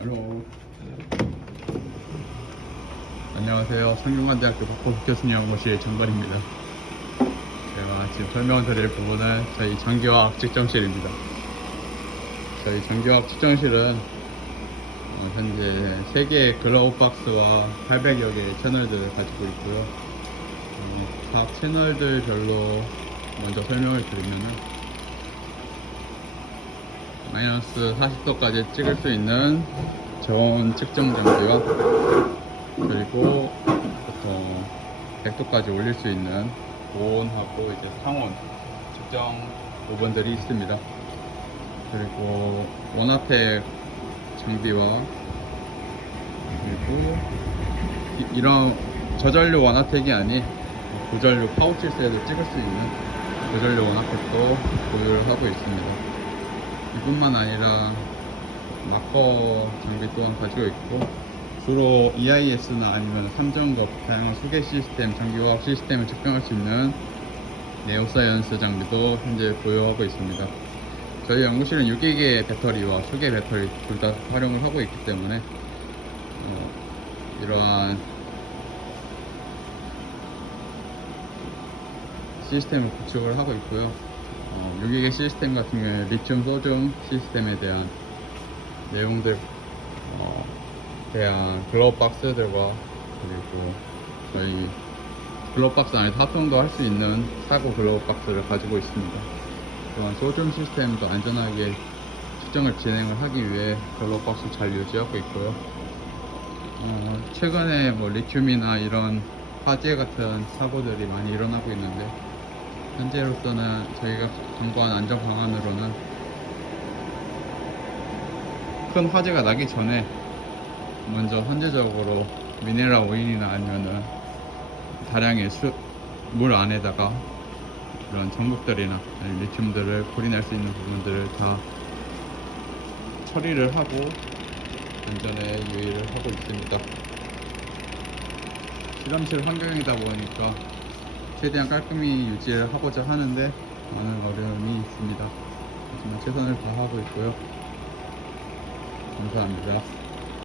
헬로. 안녕하세요. 성균관대학교 박보석 교수님 연구실 정관입니다. 제가 지금 설명드릴 부분은 저희 전기화학 측정실입니다. 저희 전기화학 측정실은 어, 현재 3개의 글로우 박스와 800여 개의 채널들을 가지고 있고요. 어, 각 채널들별로 먼저 설명을 드리면은 마이너스 40도까지 찍을 수 있는 저온 측정 장비와 그리고 보통 100도까지 올릴 수 있는 고온하고 이제 상온 측정 부분들이 있습니다. 그리고 원화택 장비와 그리고 이- 이런 저전류 원화택이 아닌 고전류 파우치스에도 찍을 수 있는 고전류 원화택도 보유를 하고 있습니다. 이뿐만 아니라 마커 장비 또한 가지고 있고 주로 EIS나 아니면 삼정급 다양한 수계 시스템, 장기화학 시스템을 측정할 수 있는 네오사이언스 장비도 현재 보유하고 있습니다. 저희 연구실은 6기계 배터리와 수계 배터리 둘 다 활용을 하고 있기 때문에 어, 이러한 시스템을 구축을 하고 있고요. 어, 6기계 시스템 같은 경우에 리튬 소중 시스템에 대한 내용들 어, 대한 글로우 박스들과 그리고 저희 글로우 박스 안에 사통도 할 수 있는 사고 글로우 박스를 가지고 있습니다. 또한 소중 시스템도 안전하게 측정을 진행을 하기 위해 글로우 박스 잘 유지하고 있고요. 어, 최근에 뭐 리튬이나 이런 화재 같은 사고들이 많이 일어나고 있는데 현재로서는 저희가 강구한 안전 방안으로는 큰 화재가 나기 전에 먼저 현재적으로 미네랄 오일이나 아니면은 다량의 수, 물 안에다가 이런 전극들이나 리튬들을 불이날 수 있는 부분들을 다 처리를 하고 안전에 유의를 하고 있습니다. 실험실 환경이다 보니까 최대한 깔끔히 유지를 하고자 하는데 많은 어려움이 있습니다. 하지만 최선을 다하고 있고요. 감사합니다.